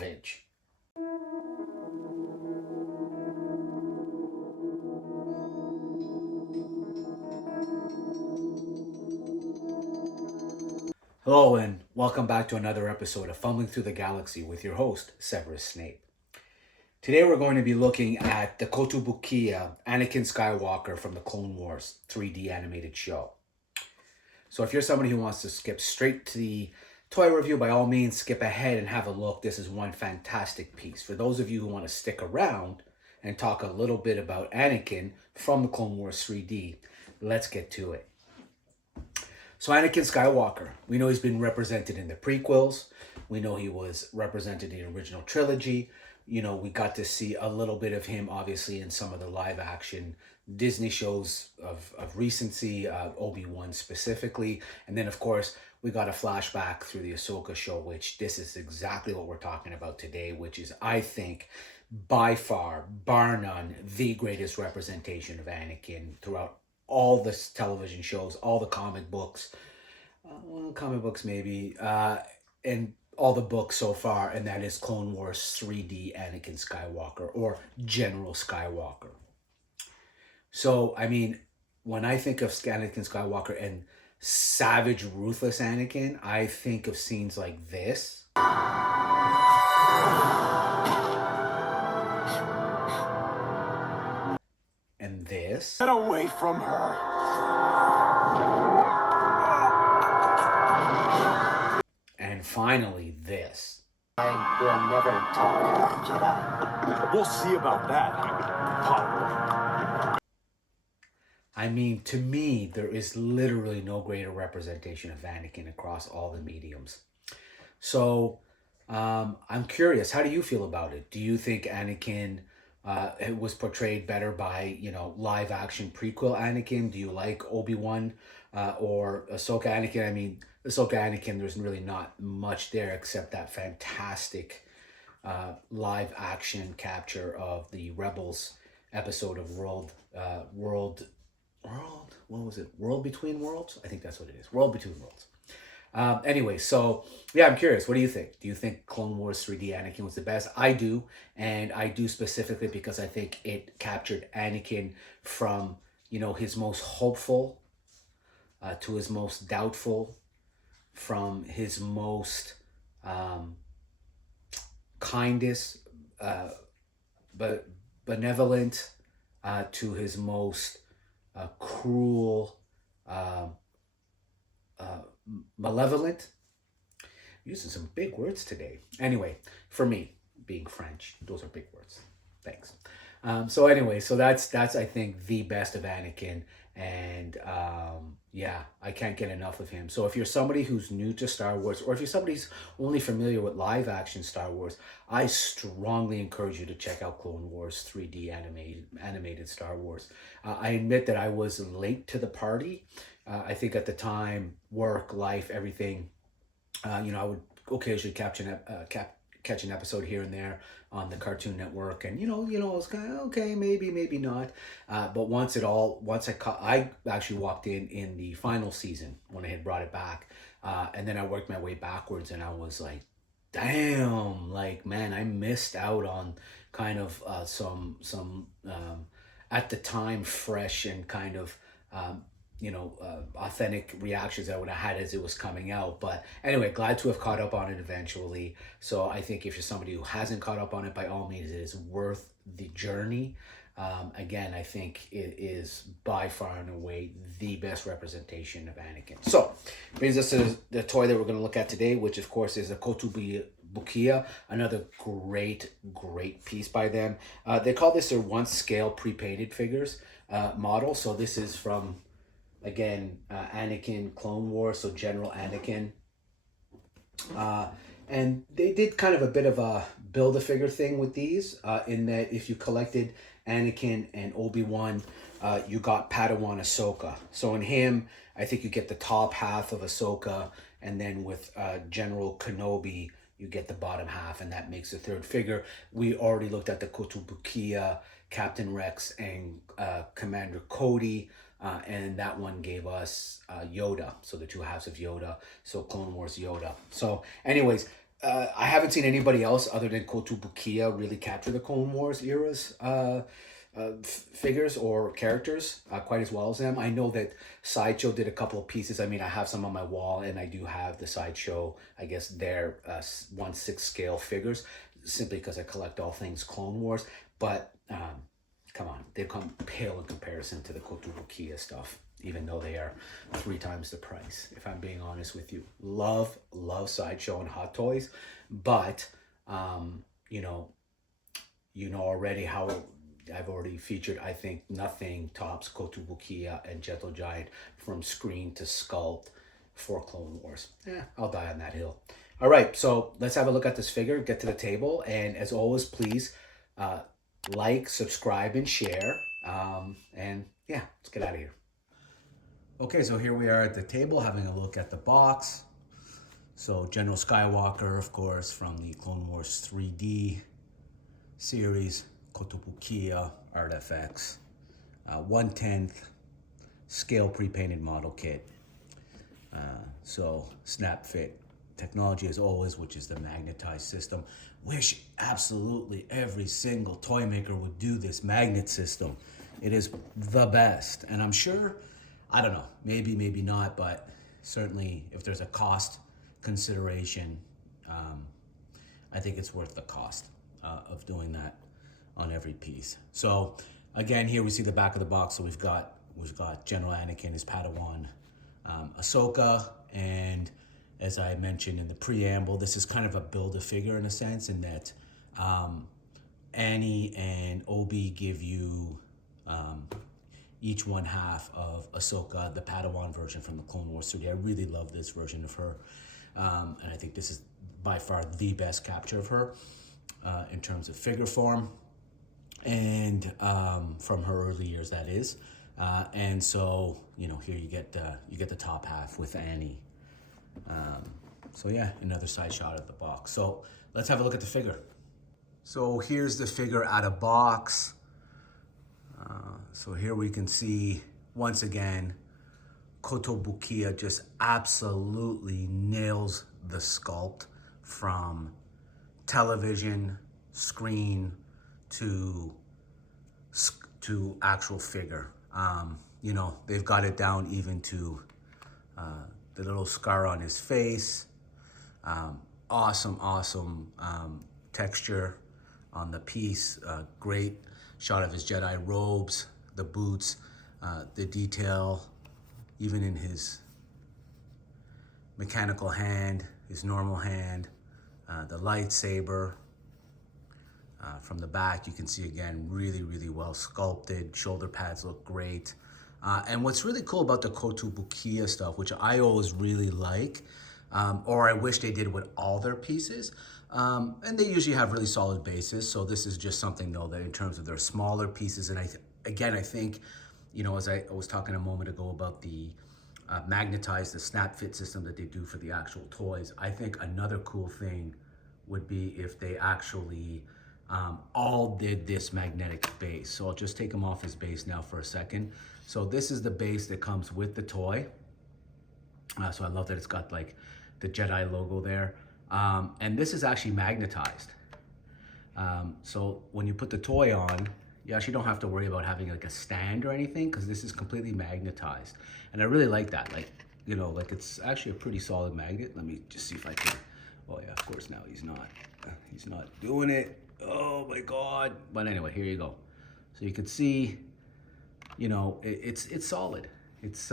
savage. Hello and welcome back to another episode of Fumbling Through the Galaxy with your host, Severus Snape. Today we're going to be looking at the Kotobukiya, Anakin Skywalker from the Clone Wars 3D animated show. So if you're somebody who wants to skip straight to the toy review, by all means skip ahead and have a look. This is one fantastic piece. For those of you who want to stick around and talk a little bit about Anakin from the Clone Wars 3D, let's get to it. So Anakin Skywalker, we know he's been represented in the prequels. We know he was represented in the original trilogy. You know, we got to see a little bit of him, obviously, in some of the live action Disney shows of recency, Obi-Wan specifically. And then, of course, we got a flashback through the Ahsoka show, which this is exactly what we're talking about today, which is, I think, by far, bar none, the greatest representation of Anakin throughout all the television shows, all the comic books, maybe, and all the books so far, and that is Clone Wars 3D Anakin Skywalker, or General Skywalker. So, I mean, when I think of Anakin Skywalker and savage, ruthless Anakin, I think of scenes like this. And this. Get away from her! And finally, this. I will never talk, Jedi. We'll see about that, Pop. I mean, to me, there is literally no greater representation of Anakin across all the mediums. So, I'm curious, how do you feel about it? Do you think Anakin it was portrayed better by, live action prequel Anakin? Do you like Obi-Wan or Ahsoka Anakin? I mean, Ahsoka Anakin, there's really not much there except that fantastic live action capture of the Rebels episode of World Between Worlds? I think that's what it is. World Between Worlds. Anyway, so yeah, I'm curious. What do you think? Do you think Clone Wars 3D Anakin was the best? I do, and I do specifically because I think it captured Anakin from, his most hopeful to his most doubtful, from his most kindest, but benevolent, to his most cruel, malevolent. Using some big words today. Anyway, for me, being French, those are big words. Thanks. So that's I think the best of Anakin, and yeah, I can't get enough of him. So if you're somebody who's new to Star Wars, or if you're somebody who's only familiar with live action Star Wars, I strongly encourage you to check out Clone Wars 3D animated Star Wars. I admit that I was late to the party. I think at the time, work, life, everything, I would occasionally catch an episode here and there on the Cartoon Network, and I was kind of okay, maybe not. But I actually walked in the final season when I had brought it back, and then I worked my way backwards, and I was like, damn, like, man, I missed out on kind of some at the time fresh and kind of authentic reactions I would have had as it was coming out. But anyway, glad to have caught up on it eventually. So I think if you're somebody who hasn't caught up on it, by all means, it is worth the journey. Again, I think it is by far and away the best representation of Anakin. So, brings us to the toy that we're going to look at today, which of course is a Kotobukiya, another great piece by them. They call this their one-scale pre-painted figures model. So this is from, again, Anakin Clone Wars, so General Anakin. And they did kind of a bit of a build-a-figure thing with these, in that if you collected Anakin and Obi-Wan, you got Padawan Ahsoka. So in him, I think you get the top half of Ahsoka, and then with General Kenobi, you get the bottom half, and that makes the third figure. We already looked at the Kotobukiya, Captain Rex, and Commander Cody, and that one gave us Yoda, so the two halves of Yoda, so Clone Wars Yoda. So anyways, I haven't seen anybody else other than Kotobukiya really capture the Clone Wars era's figures or characters quite as well as them. I know that Sideshow did a couple of pieces. I mean, I have some on my wall, and I do have the Sideshow, I guess, their 1/6 scale figures, simply because I collect all things Clone Wars. But come on, they come pale in comparison to the Kotobukiya stuff, even though they are 3 times the price, if I'm being honest with you. Love Sideshow and Hot Toys, but you know already how I've already featured. I think nothing tops Kotobukiya and Gentle Giant from screen to sculpt for Clone Wars. I'll die on that hill. All right, so let's have a look at this figure, get to the table, and as always, please like, subscribe, and share. And yeah, let's get out of here. Okay, so here we are at the table having a look at the box. So General Skywalker, of course, from the Clone Wars 3D series, Kotobukiya Art FX, 1/10 scale pre-painted model kit. So snap fit technology as always, which is the magnetized system. Wish absolutely every single toy maker would do this magnet system. It is the best, and I'm sure, I don't know, maybe not, but certainly if there's a cost consideration, I think it's worth the cost of doing that on every piece. So again, here we see the back of the box. So we've got General Anakin, his Padawan, Ahsoka, and as I mentioned in the preamble, this is kind of a build-a-figure in a sense, in that Annie and Obi give you each one half of Ahsoka, the Padawan version from the Clone Wars 3D. I really love this version of her, and I think this is by far the best capture of her in terms of figure form, and from her early years, that is. And so, here you get the top half with Annie. So yeah, another side shot of the box. So let's have a look at the figure. So here's the figure out of box. So here we can see, once again, Kotobukiya just absolutely nails the sculpt from television, screen, to actual figure. They've got it down even to the little scar on his face. Awesome texture on the piece. Great shot of his Jedi robes, the boots, the detail, even in his mechanical hand, his normal hand, the lightsaber. From the back, you can see again, really well sculpted. Shoulder pads look great. And what's really cool about the Kotobukiya stuff, which I always really like, or I wish they did with all their pieces, and they usually have really solid bases. So this is just something, though, that in terms of their smaller pieces, and I think, as I was talking a moment ago about the magnetized, the snap fit system that they do for the actual toys, I think another cool thing would be if they actually all did this magnetic base. So I'll just take them off his base now for a second. So this is the base that comes with the toy. So I love that it's got like the Jedi logo there. And this is actually magnetized. So when you put the toy on, you actually don't have to worry about having like a stand or anything, because this is completely magnetized. And I really like that. Like it's actually a pretty solid magnet. Let me just see if I can. Oh yeah, of course now he's not doing it. Oh my God. But anyway, here you go. So you can see, it's solid. It's,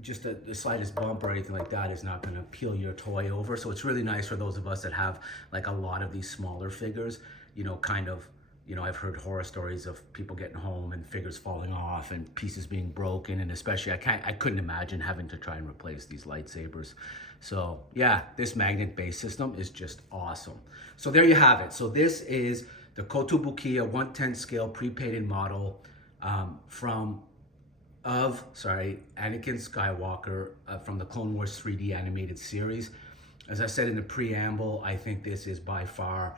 just the slightest bump or anything like that is not going to peel your toy over. So it's really nice for those of us that have like a lot of these smaller figures, I've heard horror stories of people getting home and figures falling off and pieces being broken. And especially, I couldn't imagine having to try and replace these lightsabers. So yeah, this magnet-based system is just awesome. So there you have it. So this is the Kotobukiya 1/10 scale pre-painted model Anakin Skywalker from the Clone Wars 3D animated series. As I said in the preamble, I think this is by far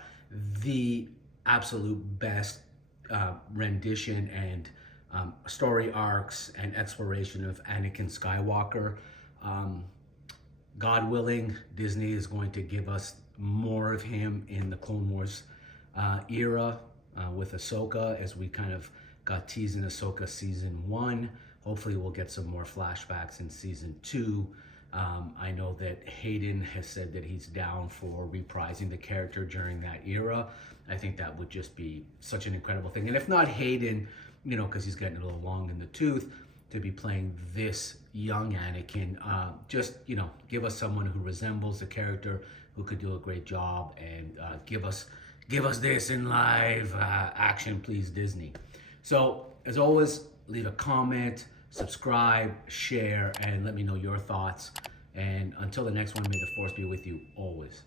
the absolute best rendition and story arcs and exploration of Anakin Skywalker. God willing, Disney is going to give us more of him in the Clone Wars era with Ahsoka, as we kind of got teased in Ahsoka season 1. Hopefully we'll get some more flashbacks in season 2. I know that Hayden has said that he's down for reprising the character during that era. I think that would just be such an incredible thing. And if not Hayden, you know, because he's getting a little long in the tooth, to be playing this young Anakin, just, you know, give us someone who resembles the character, who could do a great job, and give us this in live action, please, Disney. So, as always, leave a comment, subscribe, share, and let me know your thoughts. And until the next one, may the Force be with you always.